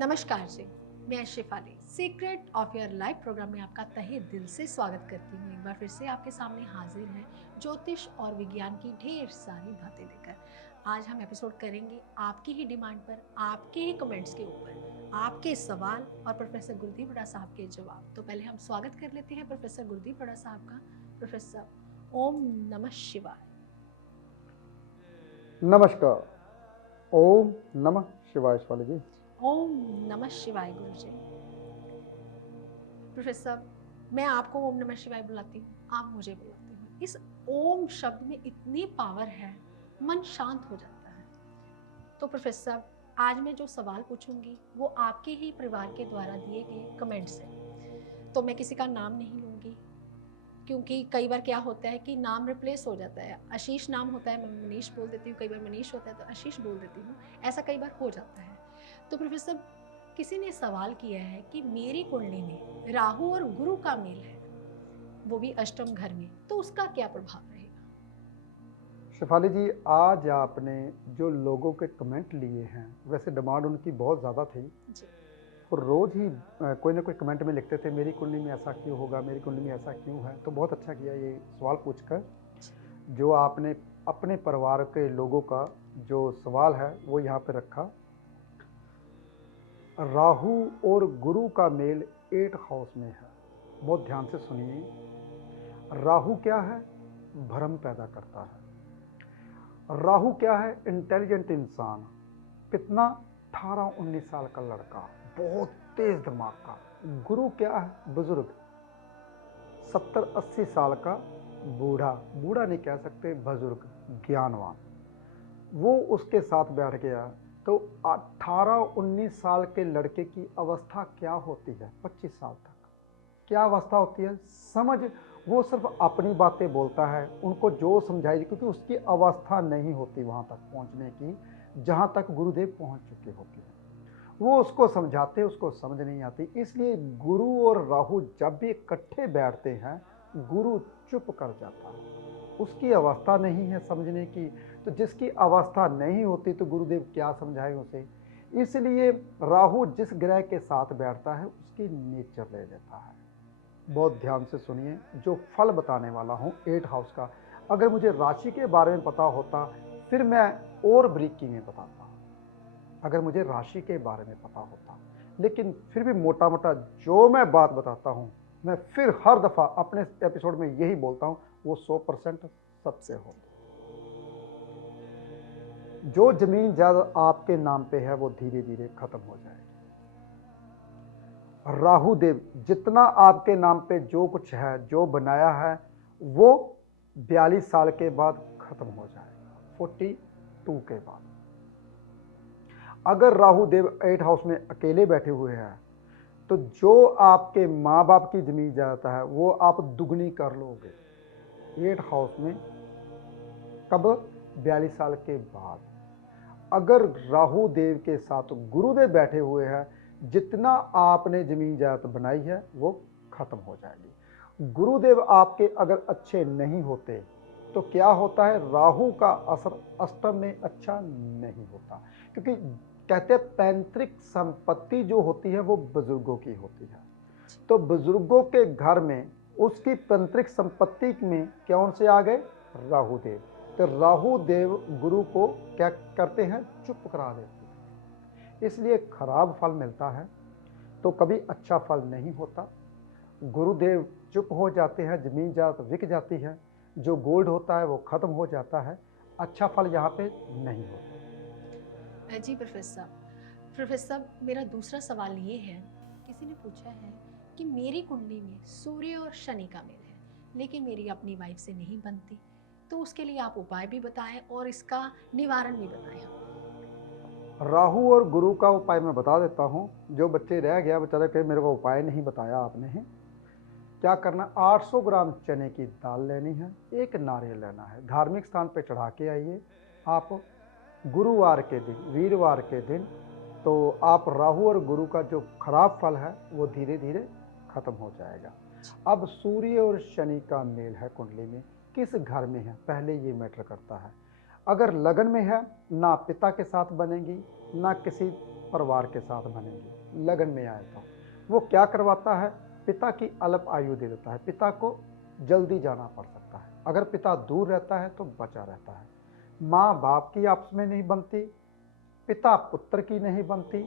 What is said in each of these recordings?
नमस्कार जी, मैं Shifali secret of your life programme में आपका तहे दिल से स्वागत करती हूँ। एक बार फिर से आपके सामने हाजिर है ज्योतिष और विज्ञान की ढेर सारी बातें लेकर। आज हम एपिसोड करेंगे आपकी ही डिमांड पर, आपके ही कमेंट्स के ऊपर, आपके सवाल और प्रोफेसर गुरदीप बड़ा साहब के जवाब। तो पहले हम स्वागत कर लेते हैं प्रोफेसर गुरदीप बड़ा साहब का। प्रोफेसर, ओम नमः शिवाय। नमस्कार। ओम नमः शिवाय शिवाली जी। ओम नमः शिवाय गुरु जी। प्रोफेसर, मैं आपको ओम नमः शिवाय बुलाती हूँ, आप मुझे बुलाते हो। इस ओम शब्द में इतनी पावर है, मन शांत हो जाता है। तो प्रोफेसर, आज मैं जो सवाल पूछूंगी वो आपके ही परिवार के द्वारा दिए गए कमेंट्स हैं। तो मैं किसी का नाम नहीं लूंगी, क्योंकि कई बार क्या होता है कि नाम रिप्लेस हो जाता है। आशीष नाम होता है, मैं मनीष बोल देती हूँ, कई बार मनीष होता है तो आशीष बोल देती हूँ, ऐसा कई बार हो जाता है। तो प्रोफेसर, किसी ने सवाल किया है कि मेरी कुंडली में राहु और गुरु का मेल है, वो भी अष्टम घर में, तो उसका क्या प्रभाव रहेगा? शिफाली जी, आज आपने जो लोगों के कमेंट लिए हैं, वैसे डिमांड उनकी बहुत ज़्यादा थी जी। और रोज़ ही कोई ना कोई कमेंट में लिखते थे मेरी कुंडली में ऐसा क्यों होगा, मेरी कुंडली में ऐसा क्यों है। तो बहुत अच्छा किया ये सवाल पूछकर। जो आपने अपने परिवार के लोगों का जो सवाल है वो यहाँ पे रखा। राहु और गुरु का मेल 8 हाउस में है। बहुत ध्यान से सुनिए। राहु क्या है? भ्रम पैदा करता है। राहु क्या है? इंटेलिजेंट इंसान। कितना? 18-19 साल का लड़का, बहुत तेज दिमाग का। गुरु क्या है? बुजुर्ग, 70-80 साल का बूढ़ा, बूढ़ा नहीं कह सकते, बुजुर्ग, ज्ञानवान। वो उसके साथ बैठ गया। तो 18-19 साल के लड़के की अवस्था क्या होती है? 25 साल तक क्या अवस्था होती है? समझ। वो सिर्फ अपनी बातें बोलता है, उनको जो समझाई, क्योंकि उसकी अवस्था नहीं होती वहाँ तक पहुँचने की जहाँ तक गुरुदेव पहुँच चुके होते हैं। वो उसको समझाते, उसको समझ नहीं आती। इसलिए गुरु और राहु जब भी इकट्ठे बैठते हैं, गुरु चुप कर जाता है। उसकी अवस्था नहीं है समझने की। तो जिसकी अवस्था नहीं होती तो गुरुदेव क्या समझाए उसे। इसलिए राहु जिस ग्रह के साथ बैठता है उसकी नेचर ले लेता है। बहुत ध्यान से सुनिए, जो फल बताने वाला हूँ 8 हाउस का। अगर मुझे राशि के बारे में पता होता फिर मैं और बारीकी में बताता, अगर मुझे राशि के बारे में पता होता। लेकिन फिर भी मोटा मोटा जो मैं बात बताता हूँ, मैं फिर हर दफ़ा अपने एपिसोड में यही बोलता हूँ, वो 100% सत्य होता। जो जमीन जायदाद आपके नाम पे है वो धीरे धीरे खत्म हो जाएगी। राहु देव जितना आपके नाम पे जो कुछ है, जो बनाया है, वो 42 साल के बाद खत्म हो जाएगा, 42 के बाद। अगर राहु देव 8 हाउस में अकेले बैठे हुए हैं तो जो आपके माँ बाप की जमीन जाता है वो आप दुगनी कर लोगे 8 हाउस में। कब? 42 साल के बाद। अगर राहु देव के साथ गुरुदेव बैठे हुए हैं, जितना आपने जमीन जायदाद बनाई है वो खत्म हो जाएगी। गुरुदेव आपके अगर अच्छे नहीं होते तो क्या होता है? राहु का असर अष्टम में अच्छा नहीं होता, क्योंकि कहते हैं पैतृक संपत्ति जो होती है वो बुजुर्गों की होती है। तो बुजुर्गों के घर में उसकी पैतृक संपत्ति में कौन से आ गए? राहु देव। तो राहु देव गुरु को क्या करते हैं? चुप करा देते हैं। इसलिए खराब फल मिलता है, तो कभी अच्छा फल नहीं होता। गुरुदेव चुप हो जाते हैं, जमीन जात बिक जाती है, जो गोल्ड होता है वो खत्म हो जाता है। अच्छा फल यहाँ पे नहीं होता। जी प्रोफेसर। प्रोफेसर, मेरा दूसरा सवाल ये है, किसी ने पूछा है कि मेरी कुंडली में सूर्य और शनि का मेल है, लेकिन मेरी अपनी वाइफ से नहीं बनती, तो उसके लिए आप उपाय भी बताएं और इसका निवारण भी बताएं हम। राहु और गुरु का उपाय मैं बता देता हूँ। जो बच्चे रह गया बेचारे कहे मेरे को उपाय नहीं बताया आपने ही। क्या करना? 800 ग्राम चने की दाल लेनी है, एक नारियल लेना है, धार्मिक स्थान पे चढ़ा के आइए आप गुरुवार के दिन, वीरवार के दिन। तो आप राहु और गुरु का जो खराब फल है वो धीरे धीरे खत्म हो जाएगा। अब सूर्य और शनि का मेल है कुंडली में, किस घर में है पहले ये मैटर करता है। अगर लगन में है, ना पिता के साथ बनेगी, ना किसी परिवार के साथ बनेंगे। लगन में आया था, वो क्या करवाता है, पिता की अल्प आयु दे देता है। पिता को जल्दी जाना पड़ सकता है, अगर पिता दूर रहता है तो बचा रहता है। माँ बाप की आपस में नहीं बनती, पिता पुत्र की नहीं बनती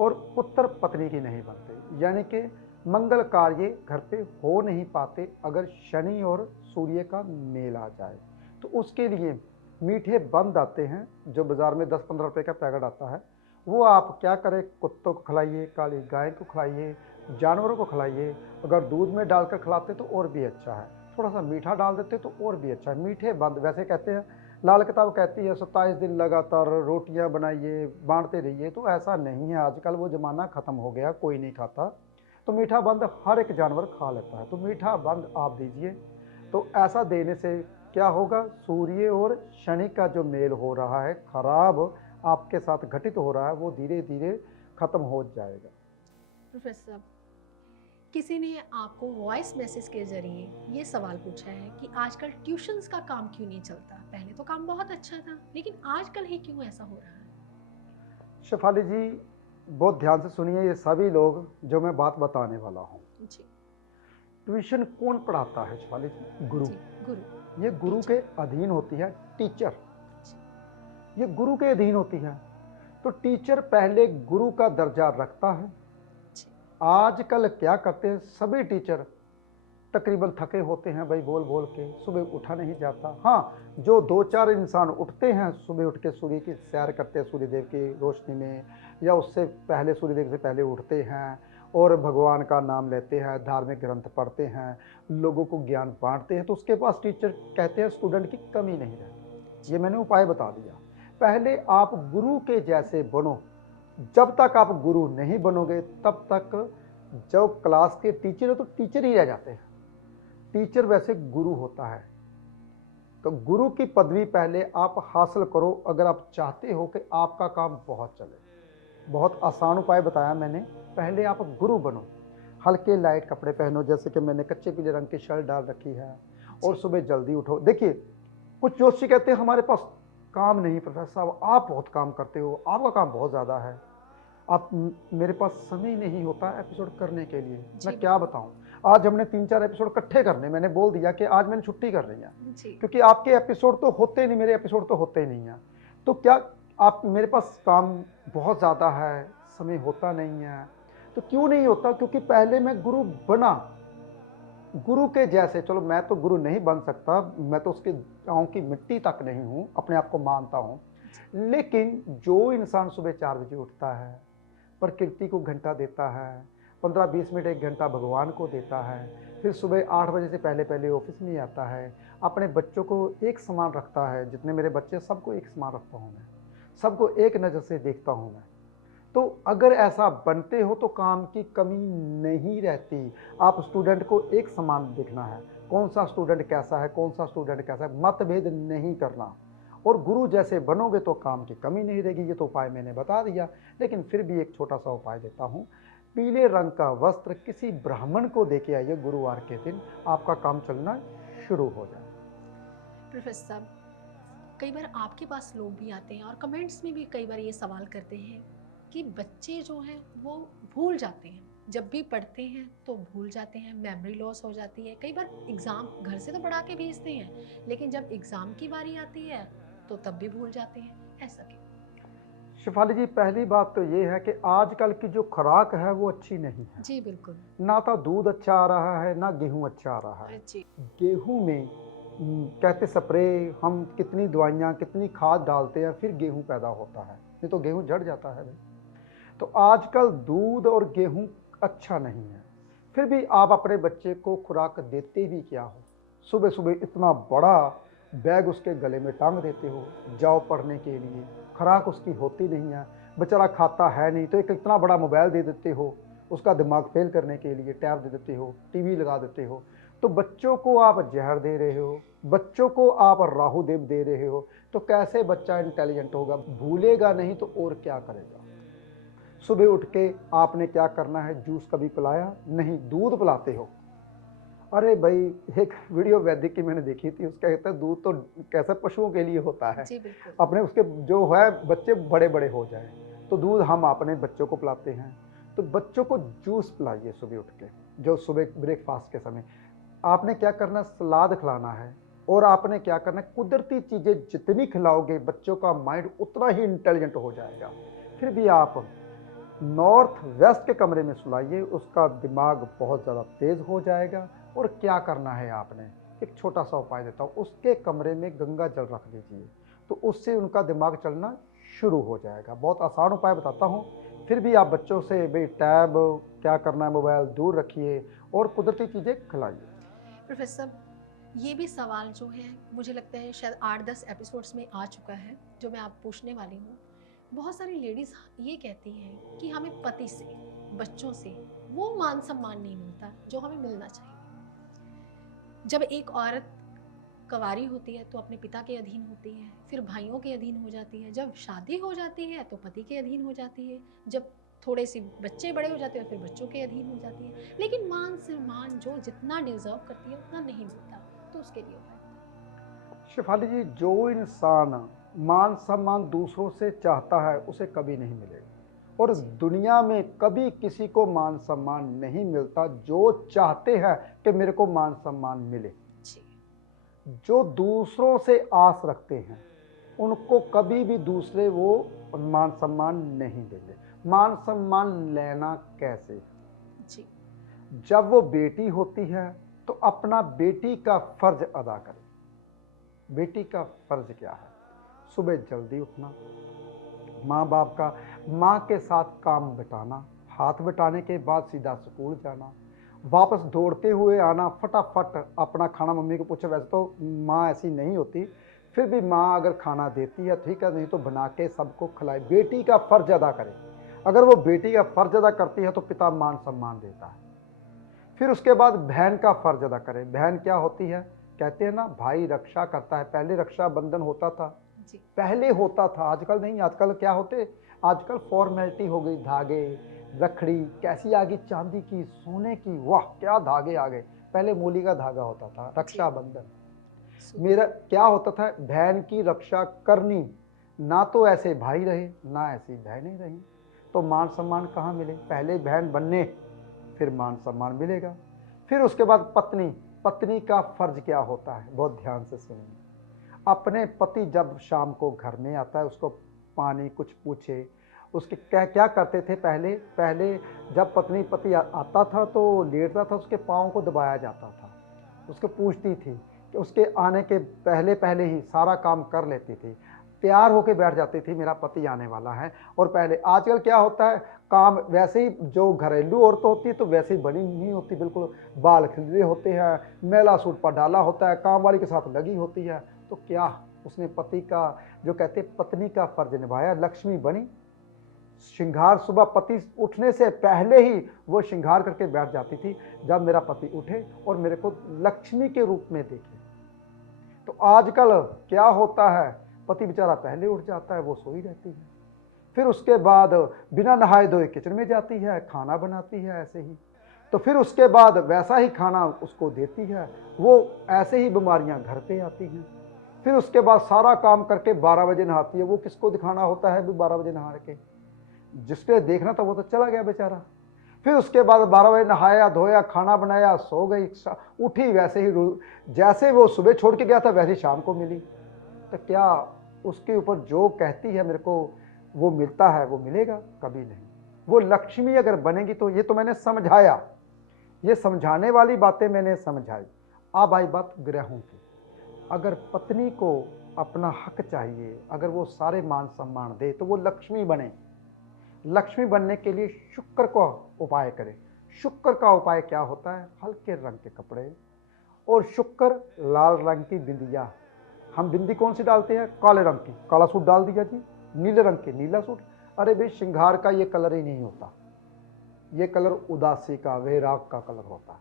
और पुत्र पत्नी की नहीं बनते, यानी कि मंगल कार्य घर पे हो नहीं पाते अगर शनि और सूर्य का मेल आ जाए। तो उसके लिए मीठे बंद आते हैं, जो बाज़ार में 10-15 रुपए का पैकेट आता है, वो आप क्या करें, कुत्तों को खिलाइए, काली गाय को खिलाइए, जानवरों को खिलाइए। अगर दूध में डालकर खिलाते तो और भी अच्छा है, थोड़ा सा मीठा डाल देते तो और भी अच्छा है। मीठे बंद, वैसे कहते हैं, लाल किताब कहती है 27 दिन लगातार रोटियां बनाइए, बांटते रहिए, तो ऐसा नहीं है। आजकल वो ज़माना ख़त्म हो गया, कोई नहीं खाता। तो मीठा बंद हर एक जानवर खा लेता है, तो मीठा बंद आप दीजिए। तो ऐसा देने से क्या होगा, सूर्य और शनि का जो मेल हो रहा है, खराब आपके साथ घटित हो रहा है, वो धीरे धीरे ख़त्म हो जाएगा। प्रोफेसर साहब, किसी ने आपको वॉइस मैसेज के जरिए ये सवाल पूछा है कि आजकल ट्यूशन्स का काम क्यों नहीं चलता। पहले तो काम बहुत अच्छा था, लेकिन आजकल ही क्यों ऐसा हो रहा है? शेफाली जी, बहुत ध्यान से सुनिए ये सभी लोग जो मैं बात बताने वाला हूँ। जी ट्यूशन कौन पढ़ाता है शेफाली जी? गुरु। जी, गुरु। ये गुरु टीचर। के अधीन होती है, टीचर। जी ये गुरु के अधीन होती है, तो टीचर पहले गुरु का दर्जा रखता है। जी आजकल क्या करते हैं सभी टीचर, तकरीबन थके होते हैं भाई, बोल बोल के सुबह उठा नहीं जाता। हाँ, जो 2-4 इंसान उठते हैं सुबह, उठ के सूर्य की सैर करते हैं, सूर्यदेव की रोशनी में, या उससे पहले, सूर्यदेव से पहले उठते हैं और भगवान का नाम लेते हैं, धार्मिक ग्रंथ पढ़ते हैं, लोगों को ज्ञान बांटते हैं, तो उसके पास टीचर कहते हैं स्टूडेंट की कमी नहीं रहती। ये मैंने उपाय बता दिया। पहले आप गुरु के जैसे बनो। जब तक आप गुरु नहीं बनोगे तब तक जो क्लास के टीचर हो तो टीचर ही रह जाते हैं। टीचर वैसे गुरु होता है, तो गुरु की पदवी पहले आप हासिल करो अगर आप चाहते हो कि आपका काम बहुत चले। बहुत आसान उपाय बताया मैंने। पहले आप गुरु बनो, हल्के लाइट कपड़े पहनो, जैसे कि मैंने कच्चे पीले रंग की शर्ट डाल रखी है, और सुबह जल्दी उठो। देखिए, कुछ जोशी कहते हैं हमारे पास काम नहीं प्रोफेसर साहब, आप बहुत काम करते हो, आपका काम बहुत ज़्यादा है, आप मेरे पास समय नहीं होता एपिसोड करने के लिए। मैं क्या बताऊं, आज हमने 3-4 एपिसोड इकट्ठे करने, मैंने बोल दिया कि आज मैंने छुट्टी कर रही है, क्योंकि आपके एपिसोड तो होते नहीं, मेरे एपिसोड तो होते नहीं हैं। तो क्या आप, मेरे पास काम बहुत ज़्यादा है, समय होता नहीं है। तो क्यों नहीं होता, क्योंकि पहले मैं गुरु बना। गुरु के जैसे, चलो मैं तो गुरु नहीं बन सकता, मैं तो उसके पाँव की मिट्टी तक नहीं हूँ, अपने आप को मानता हूँ, लेकिन जो इंसान सुबह 4 बजे उठता है, प्रकृति को घंटा देता है, 15-20 मिनट 1 घंटा भगवान को देता है, फिर सुबह 8 बजे से पहले पहले ऑफिस में आता है, अपने बच्चों को एक समान रखता है, जितने मेरे बच्चे सबको एक समान रखता हूँ मैं, सबको एक नज़र से देखता हूँ मैं। तो अगर ऐसा बनते हो तो काम की कमी नहीं रहती। आप स्टूडेंट को एक समान देखना है, कौन सा स्टूडेंट कैसा है, कौन सा स्टूडेंट कैसा है, मतभेद नहीं करना, और गुरु जैसे बनोगे तो काम की कमी नहीं रहेगी। ये तो उपाय मैंने बता दिया, लेकिन फिर भी एक छोटा सा उपाय देता हूँ। पीले रंग का वस्त्र किसी ब्राह्मण को देके आइए गुरुवार के दिन, आपका काम चलना शुरू हो जाए। प्रोफेसर साहब, कई बार आपके पास लोग भी आते हैं और कमेंट्स में भी कई बार ये सवाल करते हैं कि बच्चे जो हैं वो भूल जाते हैं, जब भी पढ़ते हैं तो भूल जाते हैं, मेमोरी लॉस हो जाती है। कई बार एग्ज़ाम घर से तो पढ़ा के भेजते हैं, लेकिन जब एग्ज़ाम की बारी आती है तो तब भी भूल जाते हैं, ऐसा क्यों? शिफाली जी, पहली बात तो ये है कि आजकल की जो खुराक है वो अच्छी नहीं है। जी बिल्कुल। ना तो दूध अच्छा आ रहा है, ना गेहूं अच्छा आ रहा है। जी गेहूं में कहते स्प्रे, हम कितनी दवाइयाँ कितनी खाद डालते हैं, फिर गेहूं पैदा होता है, नहीं तो गेहूं झड़ जाता है भाई। तो आजकल दूध और गेहूं अच्छा नहीं है, फिर भी आप अपने बच्चे को खुराक देते भी क्या हो। सुबह सुबह इतना बड़ा बैग उसके गले में टांग देते हो, जाओ पढ़ने के लिए, खुराक उसकी होती नहीं है, बेचारा खाता है नहीं, तो एक इतना बड़ा मोबाइल दे देते हो उसका दिमाग फेल करने के लिए, टैब दे देते हो, टीवी लगा देते हो। तो बच्चों को आप जहर दे रहे हो, बच्चों को आप राहुदेव दे रहे हो, तो कैसे बच्चा इंटेलिजेंट होगा, भूलेगा नहीं तो और क्या करेगा। सुबह उठ के आपने क्या करना है, जूस कभी पिलाया नहीं, दूध पिलाते हो। अरे भाई, एक वीडियो वैदिक की मैंने देखी थी, उसका कहता है दूध तो कैसे पशुओं के लिए होता है, जी बिल्कुल। अपने उसके जो है बच्चे बड़े बड़े हो जाए, तो दूध हम अपने बच्चों को पिलाते हैं। तो बच्चों को जूस पिलाइए सुबह उठ के, जो सुबह ब्रेकफास्ट के समय आपने क्या करना, सलाद खिलाना है। और आपने क्या करना है, कुदरती चीज़ें जितनी खिलाओगे बच्चों का माइंड उतना ही इंटेलिजेंट हो जाएगा। फिर भी आप नॉर्थ वेस्ट के कमरे में सुलाइए, उसका दिमाग बहुत ज़्यादा तेज़ हो जाएगा। और क्या करना है आपने, एक छोटा सा उपाय देता हूँ, उसके कमरे में गंगा जल रख दीजिए, तो उससे उनका दिमाग चलना शुरू हो जाएगा। बहुत आसान उपाय बताता हूँ। फिर भी आप बच्चों से भाई टैब क्या करना है, मोबाइल दूर रखिए और कुदरती चीज़ें खिलाइए। प्रोफेसर, ये भी सवाल जो है मुझे लगता है शायद 8-10 एपिसोड्स में आ चुका है, जो मैं आप पूछने वाली हूँ। बहुत सारी लेडीज़ ये कहती हैं कि हमें पति से, बच्चों से वो मान सम्मान नहीं मिलता जो हमें मिलना चाहिए। जब एक औरत कवारी होती है तो अपने पिता के अधीन होती है, फिर भाइयों के अधीन हो जाती है, जब शादी हो जाती है तो पति के अधीन हो जाती है, जब थोड़े से बच्चे बड़े हो जाते हैं फिर बच्चों के अधीन हो जाती है, लेकिन मान सम्मान जो जितना डिजर्व करती है उतना नहीं मिलता। तो उसके लिए उपाय बताइए। शेफाली जी, जो इंसान मान सम्मान दूसरों से चाहता है उसे कभी नहीं मिलेगा। और जी दुनिया में कभी किसी को मान सम्मान नहीं मिलता जो चाहते हैं कि मेरे को मान सम्मान मिले। जी जो दूसरों से आस रखते हैं उनको कभी भी दूसरे वो मान सम्मान नहीं देंगे। मान सम्मान लेना कैसे, जी जब वो बेटी होती है तो अपना बेटी का फर्ज अदा करे। बेटी का फर्ज क्या है, सुबह जल्दी उठना, माँ बाप का माँ के साथ काम बिताना, हाथ बिटाने के बाद सीधा स्कूल जाना, वापस दौड़ते हुए आना, फटाफट अपना खाना मम्मी को पूछे। वैसे तो माँ ऐसी नहीं होती, फिर भी माँ अगर खाना देती है ठीक है, नहीं तो बना के सबको खिलाए। बेटी का फर्ज अदा करे। अगर वो बेटी का फर्ज अदा करती है तो पिता मान सम्मान देता है। फिर उसके बाद बहन का फर्ज अदा करे। बहन क्या होती है, कहते हैं ना भाई रक्षा करता है। पहले रक्षाबंधन होता था, जी पहले होता था, आजकल नहीं। आजकल क्या होते, आजकल फॉर्मेलिटी हो गई। धागे, रखड़ी कैसी आ गई, चांदी की, सोने की, वाह क्या धागे आ गए। पहले मूली का धागा होता था, जी रक्षाबंधन। सूत्र। मेरा क्या होता था, बहन की रक्षा करनी। ना तो ऐसे भाई रहे ना ऐसी बहनें रही, तो मान सम्मान कहाँ मिले। पहले बहन बनने फिर मान सम्मान मिलेगा। फिर उसके बाद पत्नी, पत्नी का फर्ज क्या होता है, बहुत ध्यान से सुनिए। अपने पति जब शाम को घर में आता है उसको पानी कुछ पूछे, उसके क्या क्या करते थे पहले पहले जब पत्नी पति आता था तो लेटता था, उसके पाँव को दबाया जाता था। उसको पूछती थी कि उसके आने के पहले पहले ही सारा काम कर लेती थी, तैयार होके बैठ जाती थी मेरा पति आने वाला है। और पहले, आजकल क्या होता है, काम वैसे ही जो घरेलू औरत होती है तो वैसे ही बनी नहीं होती, बिल्कुल बाल खिले होते हैं, मेला सूट पर डाला होता है, काम वाली के साथ लगी होती है। तो क्या उसने पति का, जो कहते पत्नी का फर्ज निभाया, लक्ष्मी बनी। श्रृंगार सुबह पति उठने से पहले ही वो श्रृंगार करके बैठ जाती थी, जब मेरा पति उठे और मेरे को लक्ष्मी के रूप में देखे। तो आजकल क्या होता है, पति बेचारा पहले उठ जाता है, वो सोई रहती है। फिर उसके बाद बिना नहाए धोए किचन में जाती है, खाना बनाती है ऐसे ही। तो फिर उसके बाद वैसा ही खाना उसको देती है, वो ऐसे ही बीमारियां घर पे आती हैं। फिर उसके बाद सारा काम करके 12 बजे नहाती है। वो किसको दिखाना होता है भी 12 बजे नहा के, जिसपे देखना था वो तो चला गया बेचारा। फिर उसके बाद 12 बजे नहाया धोया, खाना बनाया, सो गई, उठी वैसे ही जैसे वो सुबह छोड़ के गया था वैसे ही शाम को मिली। तो क्या उसके ऊपर जो कहती है मेरे को वो मिलता है, वो मिलेगा? कभी नहीं। वो लक्ष्मी अगर बनेगी तो, ये तो मैंने समझाया, ये समझाने वाली बातें मैंने समझाई। अब आई बात ग्रहों की। अगर पत्नी को अपना हक चाहिए, अगर वो सारे मान सम्मान दे तो वो लक्ष्मी बने। लक्ष्मी बनने के लिए शुक्र का उपाय करें। शुक्र का उपाय क्या होता है, हल्के रंग के कपड़े, और शुक्र लाल रंग की बिंदिया। हम बिंदी कौन सी डालते हैं, काले रंग की, काला सूट डाल दिया जी, नीले रंग के नीला सूट। अरे भाई श्रृंगार का ये कलर ही नहीं होता, ये कलर उदासी का, वैराग का कलर होता है।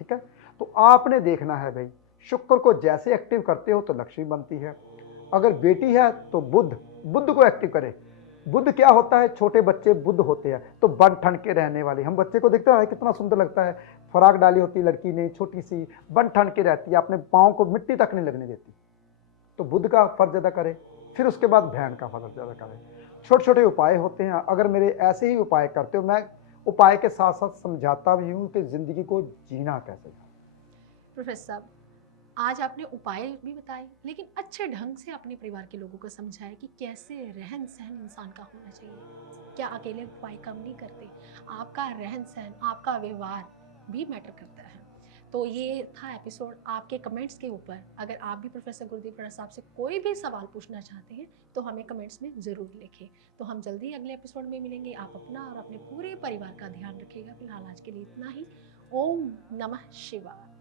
ठीक है, तो आपने देखना है भाई, शुक्र को जैसे एक्टिव करते हो तो लक्ष्मी बनती है। अगर बेटी है तो बुध, बुध को एक्टिव करें। बुध क्या होता है, छोटे बच्चे बुध होते हैं तो बन ठन के रहने वाले। हम बच्चे को देखते हैं कितना सुंदर लगता है, फराक डाली होती है लड़की ने, छोटी सी, बन ठन के रहती है, अपने पाँव को मिट्टी तक नहीं लगने देती। तो बुध का फर्ज अदा करें। फिर उसके बाद बहन का फर्ज अदा करें। छोटे छोटे उपाय होते हैं, अगर मेरे ऐसे ही उपाय करते हो, मैं उपाय के साथ साथ समझाता भी हूँ कि ज़िंदगी को जीना कैसे है। प्रोफेसर साहब, आज आपने उपाय भी बताए, लेकिन अच्छे ढंग से अपने परिवार के लोगों को समझाया कि कैसे रहन सहन इंसान का होना चाहिए। क्या अकेले उपाय काम नहीं करते, आपका रहन सहन, आपका व्यवहार भी मैटर करता है। तो ये था एपिसोड आपके कमेंट्स के ऊपर। अगर आप भी प्रोफेसर गुरदीप राणा साहब से कोई भी सवाल पूछना चाहते हैं तो हमें कमेंट्स में ज़रूर लिखें। तो हम जल्दी अगले एपिसोड में मिलेंगे। आप अपना और अपने पूरे परिवार का ध्यान रखिएगा। फिलहाल आज के लिए इतना ही। ओम नमः शिवाय।